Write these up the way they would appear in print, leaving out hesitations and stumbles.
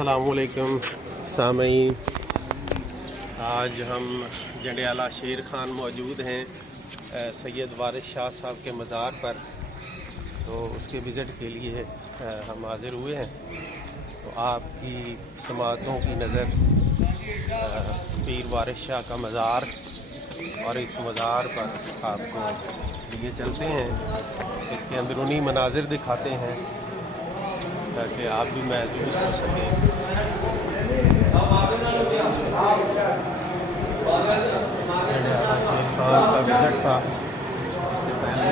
अस्सलामुअलैकुम सामईन, आज हम जंडियाला शेर खान मौजूद हैं सैयद वारिस शाह साहब के मज़ार पर। तो उसके विज़िट के लिए हम हाज़िर हुए हैं। तो आपकी समातों की नज़र पीर वारिस शाह का मज़ार और इस मज़ार पर आपको लिए चलते हैं, इसके अंदरूनी मनाजिर दिखाते हैं ताकि आप भी महसूस हो सकें। जंडियाला शेर खान का विज़िट था, इससे पहले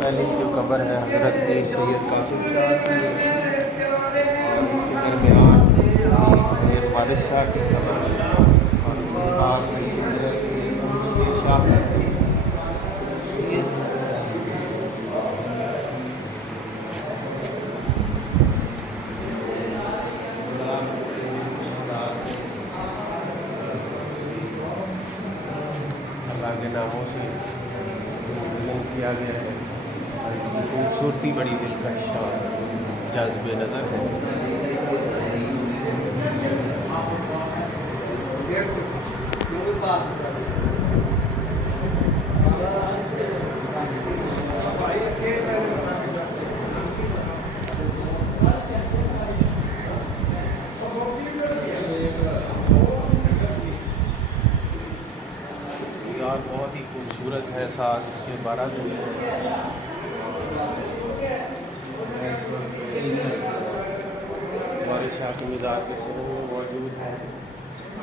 पहली जो कब्र है हज़रत पीर सैयद कासिम शाह की, और इसके दरमियान सैयद वारिस शाह की कब्र और पास सैयद शाह है। अल्लाह के नामों से किया गया है और इसकी खूबसूरती बड़ी दिलकश और जाज़िब नज़र है। यार बहुत ही खूबसूरत है, साथ इसके 12 वारिस शाह के मज़ार के सर में मौजूद है,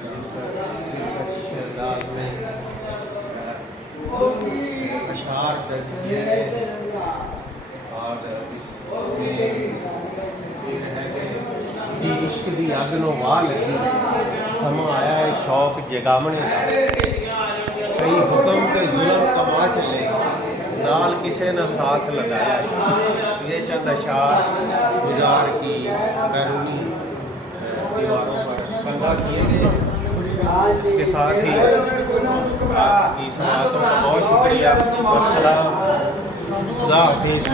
जिस पर शहजाद में अशार दर्ज किए गए और इस है कि इश्क दी अग नूं वाह लगी, समा आया है शौक जगावने का, कई हुक्म के जुल्म कमा चले, नाल किसे न साथ लगाया। ये चंद अशार गुजार की बैरूनी दीवारों पर बंधा किए गए। इसके साथ ही आपकी समातों का बहुत शुक्रिया। अस्सलाम, खुदा हाफिज़।